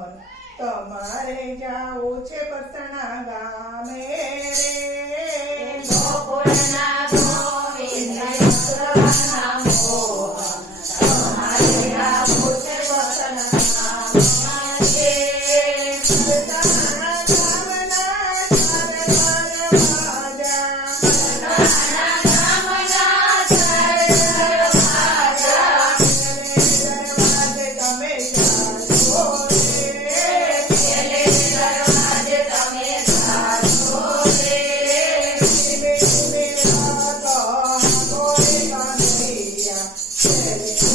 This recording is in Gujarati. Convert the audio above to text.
મોહન તમારે જાઓ છે પસણા ગામે રે. ગોકુળના Yeah.